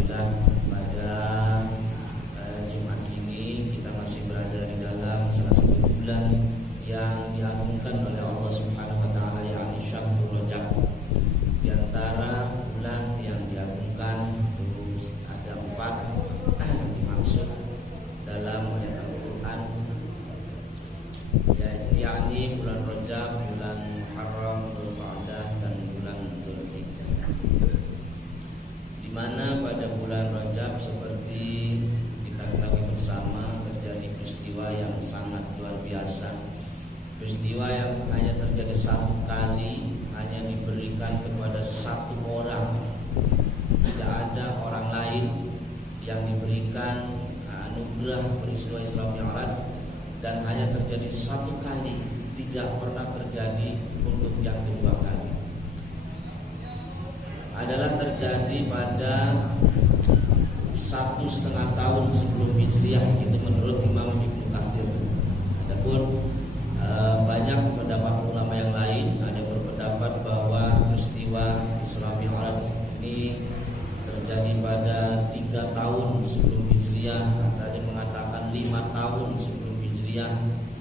Alhamdulillah pada Jumat ini kita masih berada di dalam salah satu bulan yang diagungkan oleh Allah Subhanahu wa taala, yakni Syahrul Rajab. Di antara bulan yang diagungkan terus ada 4 yang dimaksud dalam ayat Al-Qur'an, yakni bulan Rajab, bulan Muharram, Dzulqa'dah dan bulan Dzulhijjah. Di mana pada bulan Rajab seperti kita ketahui bersama terjadi peristiwa yang sangat luar biasa. Peristiwa yang hanya terjadi satu kali, hanya diberikan kepada satu orang. Tidak ada orang lain yang diberikan anugerah peristiwa Isra Mi'raj, dan hanya terjadi satu kali, tidak pernah terjadi untuk yang kedua kali. Adalah terjadi pada 1,5 tahun sebelum Hijriah, itu menurut Imam Ibnu Katsir. Adapun banyak pendapat ulama yang lain, ada berpendapat bahwa peristiwa Isra Mi'raj ini terjadi pada 3 tahun sebelum Hijriah, ada yang mengatakan 5 tahun sebelum Hijriah.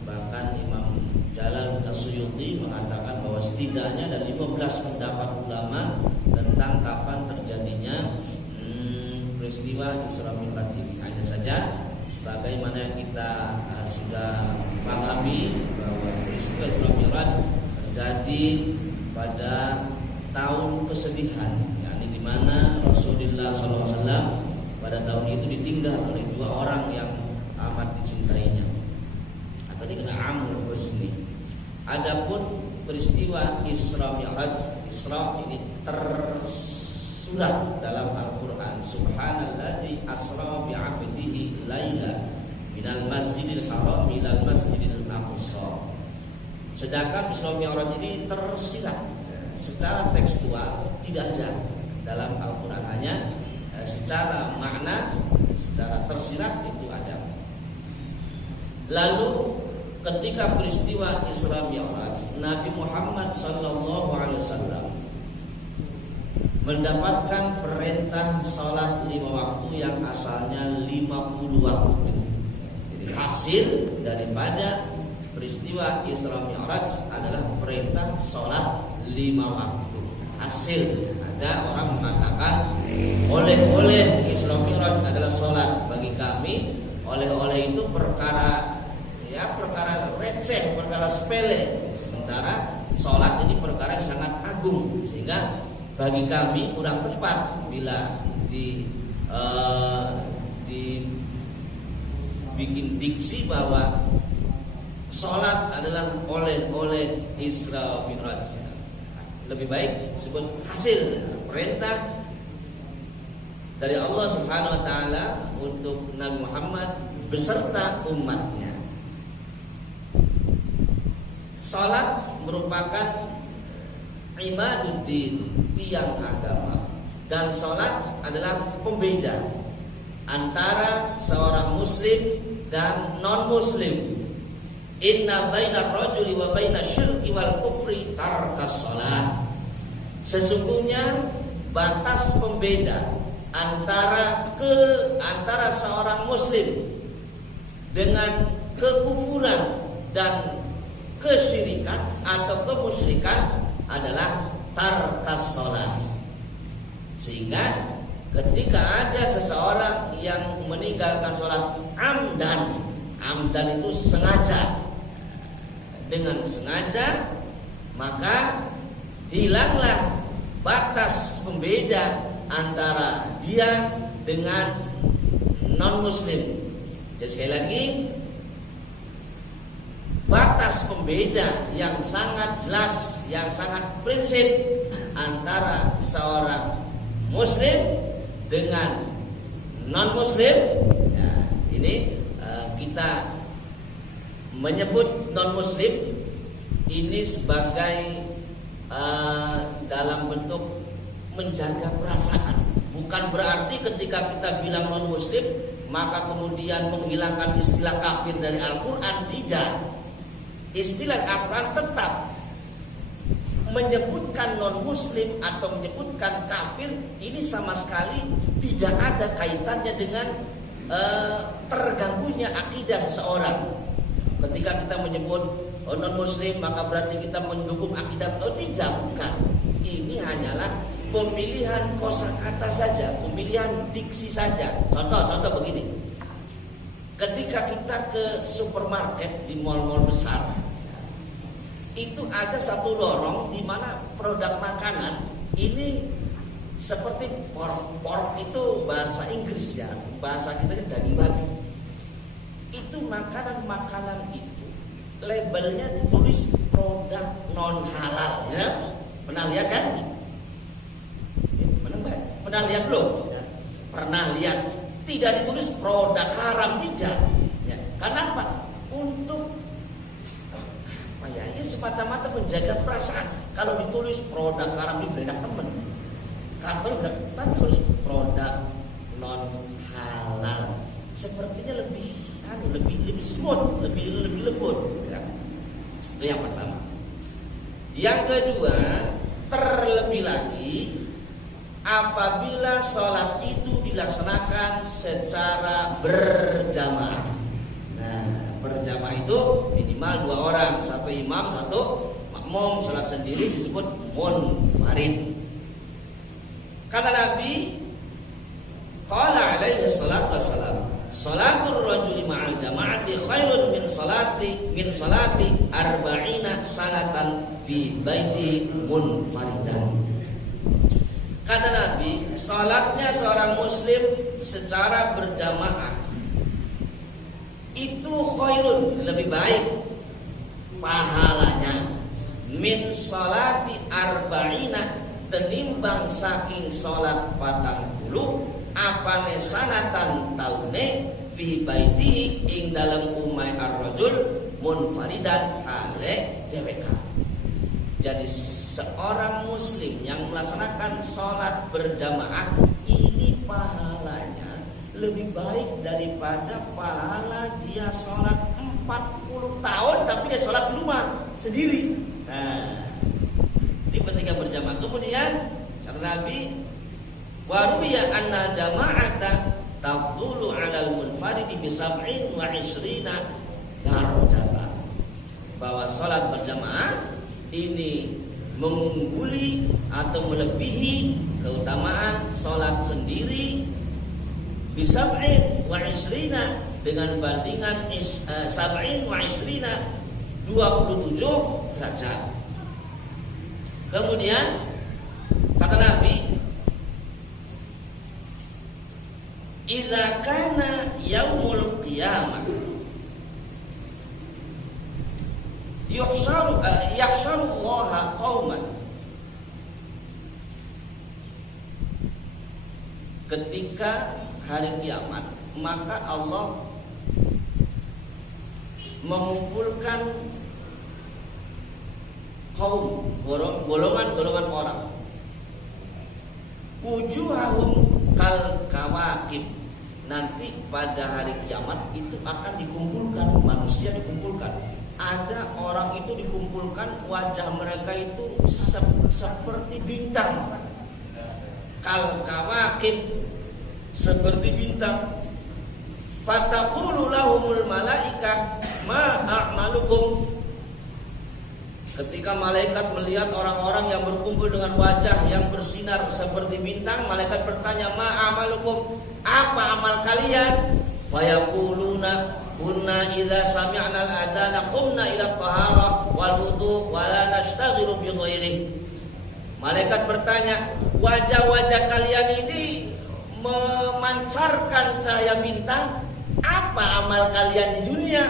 Bahkan Imam Jalal As-Suyuti mengatakan bahwa setidaknya ada 15 pendapat ulama tentang kapan terjadinya peristiwa Isra Mi'raj ini. Hanya saja sebagaimana yang kita sudah pahami bahwa peristiwa Isra Mi'raj terjadi pada tahun kesedihan, yakni di mana Rasulullah SAW pada tahun itu ditinggal oleh 2 orang yang amat dicintainya, atau dikenal Amr Husni. Adapun peristiwa Isra Mi'raj, Isra ini tersurat dalam Al-Quran. Subhanalladzi asra bi'abdihi laila minal masjidil haram ilal masjidil aqsa. Sedangkan Isra Mi'raj ini tersirat secara tekstual, tidak ada dalam Al-Quran, hanya secara makna, secara tersirat itu ada. Lalu ketika peristiwa Isra Mi'raj, Nabi Muhammad SAW mendapatkan perintah salat 5 waktu yang asalnya 50 waktu. Jadi hasil daripada peristiwa Isra Mi'raj adalah perintah salat 5 waktu. Hasil, ada orang mengatakan oleh-oleh Isra Mi'raj adalah salat. Bagi kami oleh-oleh itu perkara receh, perkara sepele, sementara sholat ini perkara yang sangat agung, sehingga bagi kami kurang tepat bila dibikin diksi bahwa sholat adalah oleh Isra Mi'raj. Lebih baik disebut hasil perintah dari Allah Subhanahu wa taala untuk Nabi Muhammad beserta umatnya. Salat merupakan imaduddin, tiang agama, dan salat adalah pembeda antara seorang muslim dan non muslim. Inna bainar rajuli wa bainas syirki wal kufri tarkas salat. Sesungguhnya batas pembeda antara seorang muslim dengan kekufuran dan kesyirikan atau kemusyrikan adalah tarkas salat. Sehingga ketika ada seseorang yang meninggalkan salat amdan itu sengaja, dengan sengaja, maka hilanglah batas pembeda antara dia dengan non muslim. Jadi sekali lagi, batas pembeda yang sangat jelas, yang sangat prinsip antara seorang muslim dengan non muslim. Nah, ini kita menyebut non muslim ini sebagai dalam bentuk menjaga perasaan. Bukan berarti ketika kita bilang non muslim maka kemudian menghilangkan istilah kafir dari Al-Quran. Tidak. Istilah Al-Quran tetap menyebutkan non muslim atau menyebutkan kafir ini sama sekali tidak ada kaitannya dengan terganggunya akidah seseorang. Ketika kita menyebut non muslim maka berarti kita mendukung akidah, tidak, bukan. Ini hanyalah pemilihan kosakata saja, pemilihan diksi saja. Contoh begini. Ketika kita ke supermarket di mal-mal besar, itu ada satu lorong di mana produk makanan ini seperti pork itu bahasa Inggris ya, bahasa kita daging babi. Itu makanan itu labelnya ditulis produk non halal ya. Pernah lihat kan? Pernah lihat belum? Pernah lihat. Tidak ditulis produk haram, tidak. Ya. Karena apa? Untuk ini semata-mata menjaga perasaan. Kalau ditulis produk haram ini berenak temen. Kalau kita tulis produk non halal, sepertinya lebih smooth, lebih lembut. Ya. Itu yang pertama. Yang kedua, terlebih lagi apabila sholat itu dilaksanakan secara berjamaah. Nah, berjamaah itu minimal 2 orang, 1 imam, 1 makmum. Sholat sendiri disebut munfarid. Kata Nabi, qala alaihi salatu wassalam, salatul rajuli ma'al jama'ati khairun min salati arba'ina sanatan fi baiti munfaridan. Kata Nabi, salatnya seorang muslim secara berjamaah itu khairun, lebih baik pahalanya, min salati arba'ina, tenimbang saking salat 40 apane sanatan taune fi baiti ing dalam umai ar-rajul munfaridan hale deweka. Jadi seorang muslim yang melaksanakan sholat berjamaah ini pahalanya lebih baik daripada pahala dia sholat 40 tahun tapi dia sholat di rumah sendiri. Nah, ini pentingnya berjamaah. Kemudian kata Nabi, waruya anna jama'ata tafdulu 'alal munfaridi bi 27 darajatan. Bahwa sholat berjamaah ini mengungguli atau melebihi keutamaan sholat sendiri bisa 27 dengan bandingan 27 derajat. Kemudian kata Nabi, idza kana yaumul qiyamah yakhsharu Allah qauman. Ketika hari kiamat maka Allah mengumpulkan kaum, golongan-golongan orang, wujuhahum kal kawakib. Nanti pada hari kiamat itu akan dikumpulkan, manusia dikumpulkan. Ada orang itu dikumpulkan, wajah mereka itu seperti bintang, kal kawakib, seperti bintang. Fataqulu lahumul malaikat ma a'malukum. Ketika malaikat melihat orang-orang yang berkumpul dengan wajah yang bersinar seperti bintang, malaikat bertanya, ma a'malukum, apa amal kalian? Fayaquluna kunna idza sami'na al-adzana qumna ila taharah wal wudu wa la nashtaghilu bi ghairihi. Malaikat bertanya, wajah-wajah kalian ini memancarkan cahaya bintang, apa amal kalian di dunia?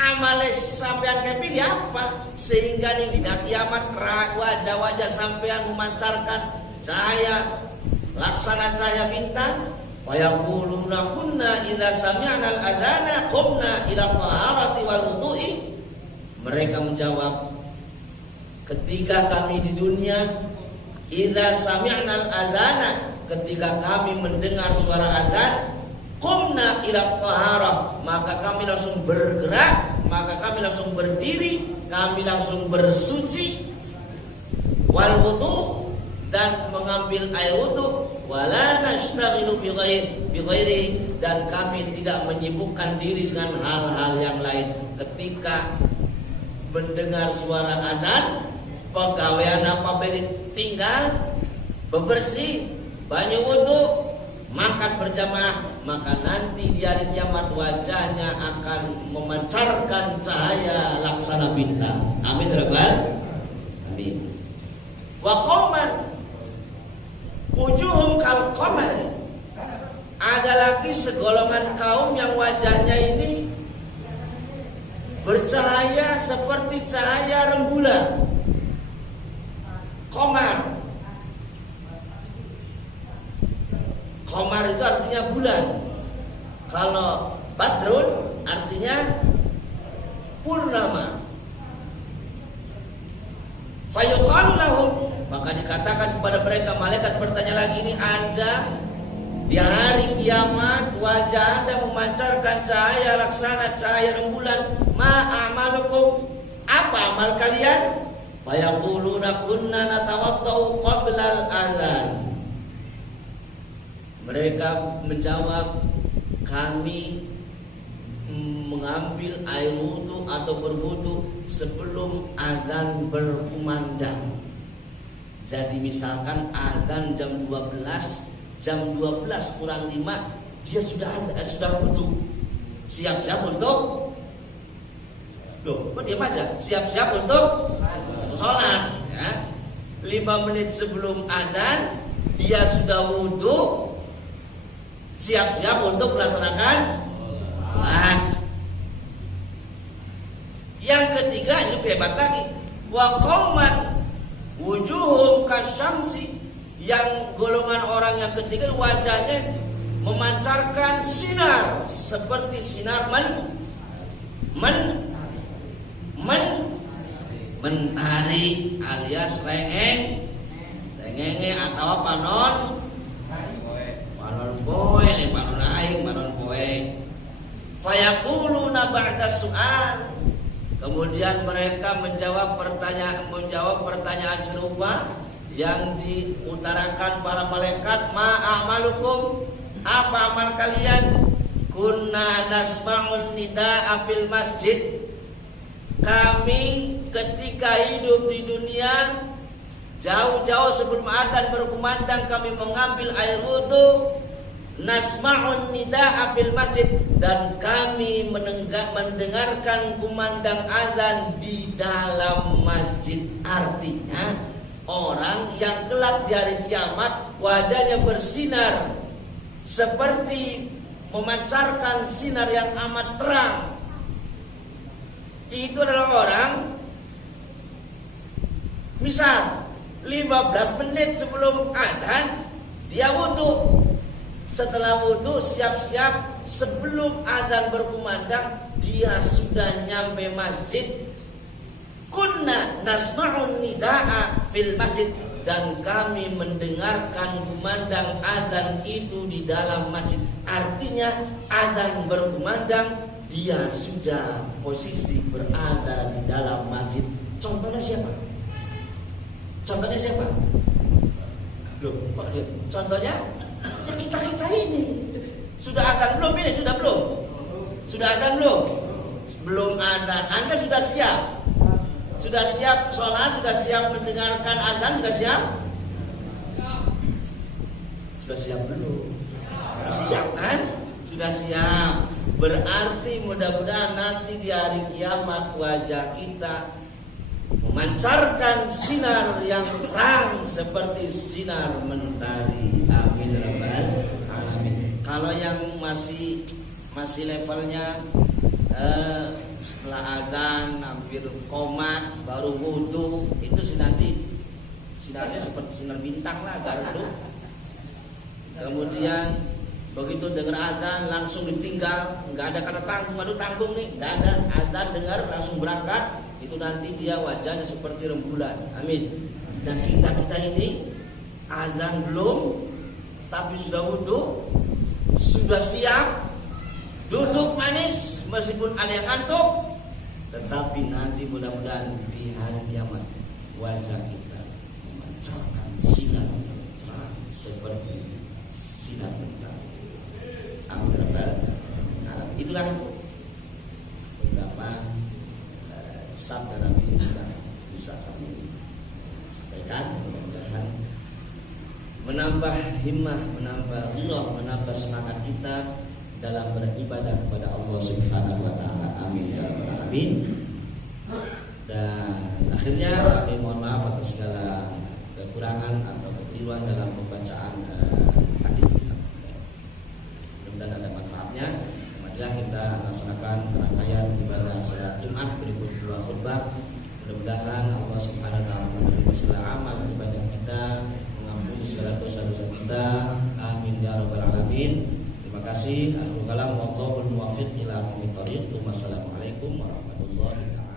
Amal sampean kepilih apa? Sehingga di kiamat wajah-wajah sampean memancarkan cahaya laksana cahaya bintang. Wa yaquluna kunna idza sami'na al-adzana qumna ila taharati wal wudu'i. Mereka menjawab, ketika kami di dunia, idza sami'na al-adzana, ketika kami mendengar suara azan, qumna ila taharah, maka kami langsung bergerak, maka kami langsung berdiri, kami langsung bersuci. wal wudu, dan mengambil air wudu, wala nastaghilu bi ghairi, dan kami tidak menyibukkan diri dengan hal-hal yang lain. Ketika mendengar suara azan, pegawaian apa tinggal bebersih, banyu wudu, makan berjamaah, maka nanti di hari kiamat wajahnya akan memancarkan cahaya laksana bintang. Amin rabbal amin. Wa qauman wujuhum kal qamar, ada lagi segolongan kaum yang wajahnya ini bercahaya seperti cahaya rembulan. Qamar, qamar itu artinya bulan. Kalau badrun artinya purnama. Fayuqalu lahum, maka dikatakan kepada mereka, malaikat bertanya lagi, ini Anda di hari kiamat wajah Anda memancarkan cahaya laksana cahaya rembulan, ma amalukum, apa amal kalian? Fayaquluna kunna natawaddau qabla al-azan. Mereka menjawab, kami mengambil air wudu atau berwudu sebelum azan berkumandang. Jadi misalkan azan jam 12, jam 12 kurang 5 dia sudah wudu, siap-siap untuk diam aja, siap-siap untuk sholat ya. 5 menit sebelum azan dia sudah wudu, siap-siap untuk melaksanakan sholat. Yang ketiga, ini hebat lagi, wa qauman wujuhum kasyamsi, yang golongan orang yang ketiga wajahnya memancarkan sinar seperti sinar mentari alias rengenge atau panon poe, panon aing, panon poe. Fayaquluna ba'da su'al, kemudian mereka menjawab pertanyaan serupa yang diutarakan para malaikat, ma a'malukum, apa amal kalian? Kunna nasma'un nida'a fil masjid, kami ketika hidup di dunia jauh-jauh sebelum adzan berkumandang kami mengambil air wudu, nasma'un nida'a fil masjid, dan kami mendengarkan kumandang azan di dalam masjid. Artinya orang yang kelak di hari kiamat wajahnya bersinar seperti memancarkan sinar yang amat terang, itu adalah orang misal 15 menit sebelum azan dia wudu, setelah wudu siap-siap sebelum azan berkumandang dia sudah nyampe masjid. Kunna nasma'un nida'a fil masjid, dan kami mendengarkan kumandang azan itu di dalam masjid. Artinya azan berkumandang dia sudah posisi berada di dalam masjid. Contohnya siapa? Loh, contohnya ya kita ini. Sudah azan belum ini? Sudah belum? Sudah azan belum? Belum azan. Anda sudah siap? Sudah siap sholat? Sudah siap mendengarkan azan? Sudah siap? Sudah siap belum? Siap kan? Sudah siap. Berarti mudah-mudahan nanti di hari kiamat wajah kita memancarkan sinar yang terang seperti sinar mentari. Amin rabbal alamin. Kalau yang masih levelnya setelah azan hampir qomat baru wudu, itu nanti sinarnya seperti sinar bintang lah, gardu. Kemudian begitu dengar azan langsung ditinggal, nggak ada kata tanggung nih, nggak ada. Azan dengar langsung berangkat, itu nanti dia wajahnya seperti rembulan. Amin. Dan kita ini azan belum tapi sudah wudu, sudah siap, duduk manis meskipun ada yang ngantuk, tetapi nanti mudah-mudahan di hari kiamat wajah kita memancarkan sinar terang seperti sinar mentari. Amin. Itulah beberapa sabda Nabi yang bisa kami sampaikan, mudah-mudahan menambah himmah, menambah ghirah, menambah semangat kita dalam beribadah kepada Allah Subhanahu wa taala. Amin ya rabbal alamin. Dan akhirnya kami mohon maaf atas segala kekurangan atau kekeliruan dalam pembacaan hadis. Mudah-mudahan ada manfaatnya. Marilah kita laksanakan rangkaian ibadah salat Jumat berikut dua khutbah. Mudah-mudahan Allah Subhanahu wa taala menerima segala amal ibadah kita, mengampuni segala dosa-dosa kita. Amin ya rabbal alamin. Terima kasih. Akhirul kalam, wallahul muwaffiq ila aqwamit thoriq. Wassalamualaikum warahmatullahi wabarakatuh.